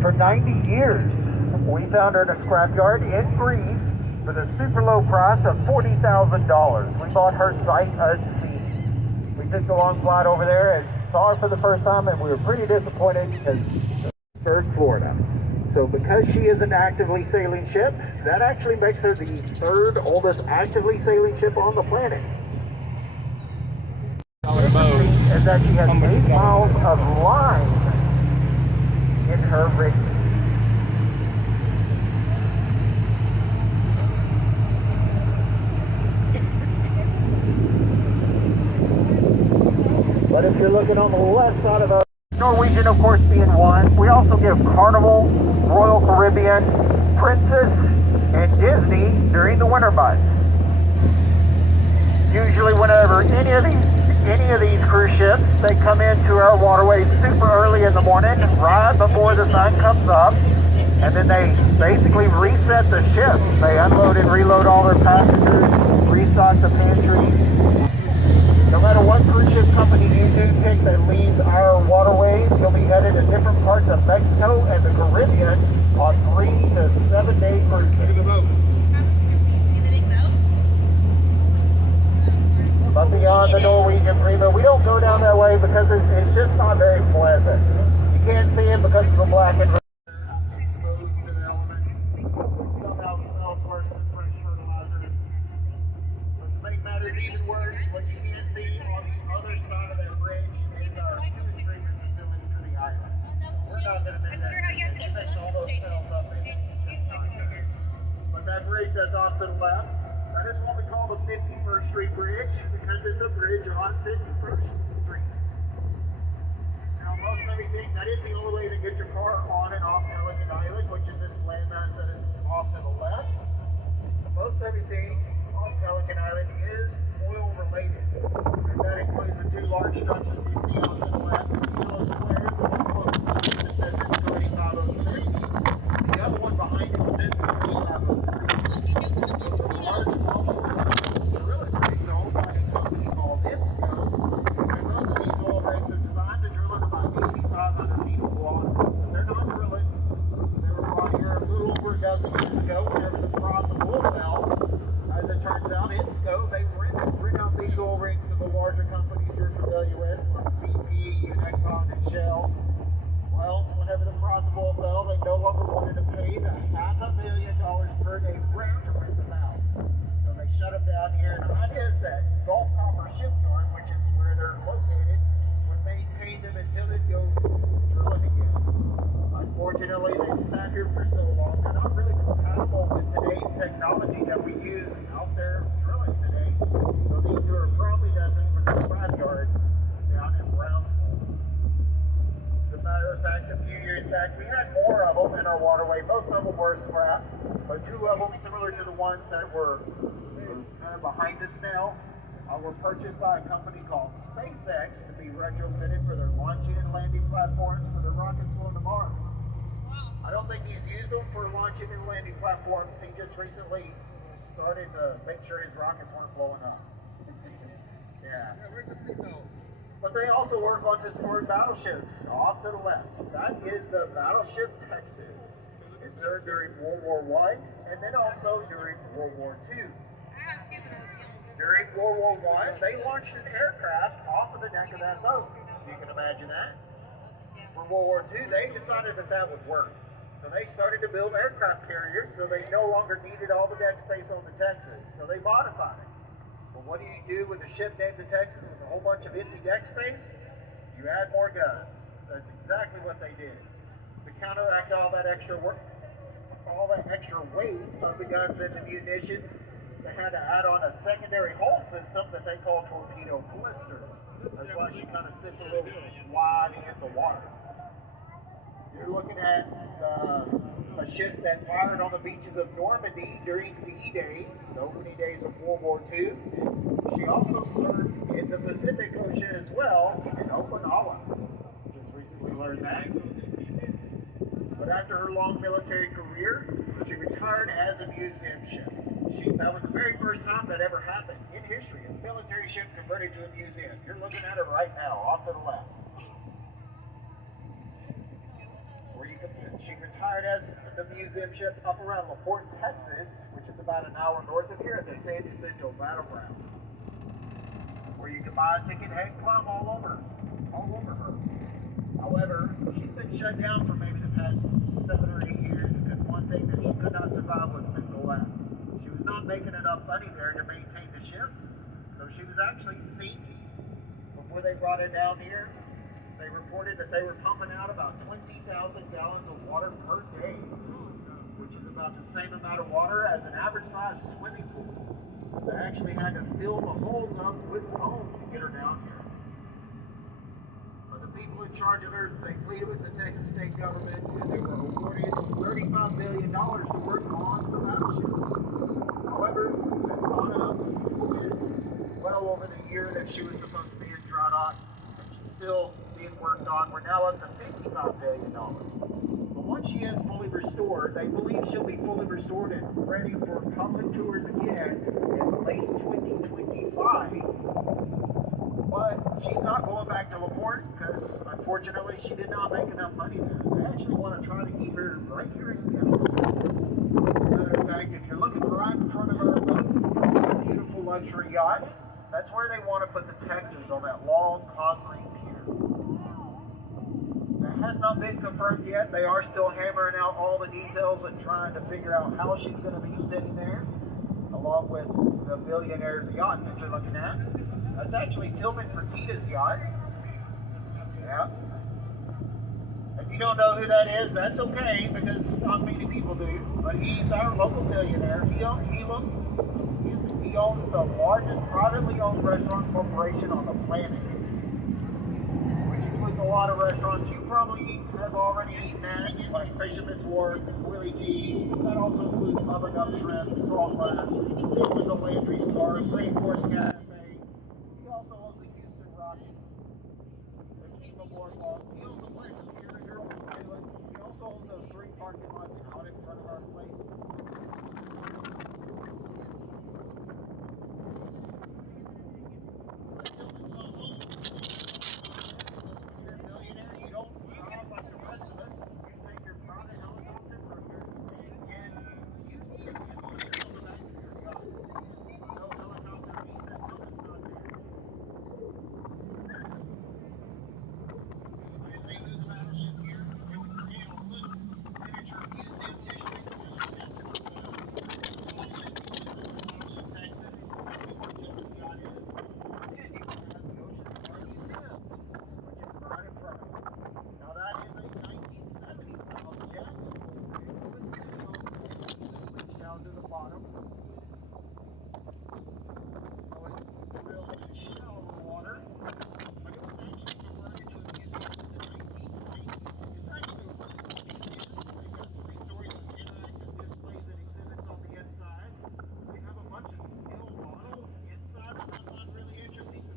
For 90 years, we found her in a scrapyard in Greece for the super low price of $40,000. We bought her sight unseen. We took the long flight over there and saw her for the first time, and we were pretty disappointed because she's Florida. So because she is an actively sailing ship, that actually makes her the third oldest actively sailing ship on the planet. Is that she has 8 miles of line in her rigging. But if you're looking on the left side of the Norwegian, of course, being one, we also give Carnival, Royal Caribbean, Princess, and Disney during the winter months. Usually whenever any of these cruise ships, they come into our waterways super early in the morning, right before the sun comes up, and then they basically reset the ship. They unload and reload all their passengers, restock the pantry. No matter what cruise ship company you do pick that leaves our waterways, you'll be headed to different parts of Mexico and the Caribbean on 3 to 7 day cruises. But beyond the Norwegian Prima, we don't go down that way because it's just not very pleasant. You can't see it because of the black and red. To make matters even worse, what you can't see on the other side of that bridge is our sewage treatment facility for the island. We're not going to make that. It makes all those cells up in it. But that bridge that's off to the left, that is what we call the 51st Street Bridge, because it's a bridge on 51st Street. Now, most everything, that is the only way to get your car on and off Pelican Island, which is this landmass that is off to the left. Most everything on Pelican Island is oil related, and that includes the 2 large structures you see on the left, the yellow squares, the one close that says it's 2506. The other one behind it says 2503. Unfortunately, they've sat here for so long, they're not really compatible with today's technology that we use out there drilling today. So these 2 are probably destined for the scrapyard down in Brownsville. As a matter of fact, a few years back, we had more of them in our waterway. Most of them were scrap, but 2 of them, similar to the ones that were kind of behind us now, were purchased by a company called SpaceX to be retrofitted for their launching and landing platforms for their rockets going to Mars. I don't think he's used them for launching and landing platforms. He just recently started to make sure his rockets weren't blowing up. Yeah. Where's the signal? But they also work on historic battleships off to the left. That is the battleship Texas. It served during World War I and then also during World War II. During World War I, they launched an aircraft off of the deck of that boat. You can imagine that. For World War II, they decided that that would work. So they started to build aircraft carriers so they no longer needed all the deck space on the Texas. So they modified it. But what do you do with a ship named the Texas with a whole bunch of empty deck space? You add more guns. That's exactly what they did. To counteract all that extra work, all that extra weight of the guns and the munitions, they had to add on a secondary hull system that they call torpedo blisters. That's why she kind of sits a little wide in the water. You're looking at a ship that fired on the beaches of Normandy during D-Day, the opening days of World War II. She also served in the Pacific Ocean as well in Okinawa. Just recently learned that. But after her long military career, she retired as a museum ship. That was the very first time that ever happened in history. A military ship converted to a museum. You're looking at her right now, off to the left. She retired as the museum ship up around LaPorte, Texas, which is about an hour north of here at the San Jacinto Battleground, where you can buy a ticket and climb all over her. However, she's been shut down for maybe the past 7 or 8 years because one thing that she could not survive was mental lapse. She was not making enough money there to maintain the ship, so she was actually sinking. Before they brought it down here, they reported that they were pumping out about 20,000 gallons of water per day, which is about the same amount of water as an average-sized swimming pool. They actually had to fill the holes up with foam to get her down here. But the people in charge of her, they pleaded with the Texas state government, and they were awarded $35 million to work on the battleship. However, that's gone up. It's well over the year that she was supposed to be in dry dock. Still being worked on. We're now up to $55 billion. But once she is fully restored, they believe she'll be fully restored and ready for public tours again in late 2025. But she's not going back to LaPorte because, unfortunately, she did not make enough money there. They actually want to try to keep her right here in Galveston. As a matter of fact, if you're looking right in front of her, you see a beautiful luxury yacht. That's where they want to put the Texans, on that long concrete pier. That has not been confirmed yet. They are still hammering out all the details and trying to figure out how she's going to be sitting there, along with the billionaire's yacht that you're looking at. That's actually Tillman Fertitta's yacht. Yeah. If you don't know who that is, that's okay, because not many people do. But he's our local billionaire. He owns the largest privately owned restaurant corporation on the planet, which includes a lot of restaurants you probably have already eaten at, like Fisherman's Wharf, Willie G's. That also includes Bubba Gump Shrimp, Salt Glass, with the Landry Star, Green Force Cafe. He also owns the Houston Rockets, the Kima Boardwalk. He owns the Pleasure Pier here on the island. He also owns those 3 parking lots out in front of our place.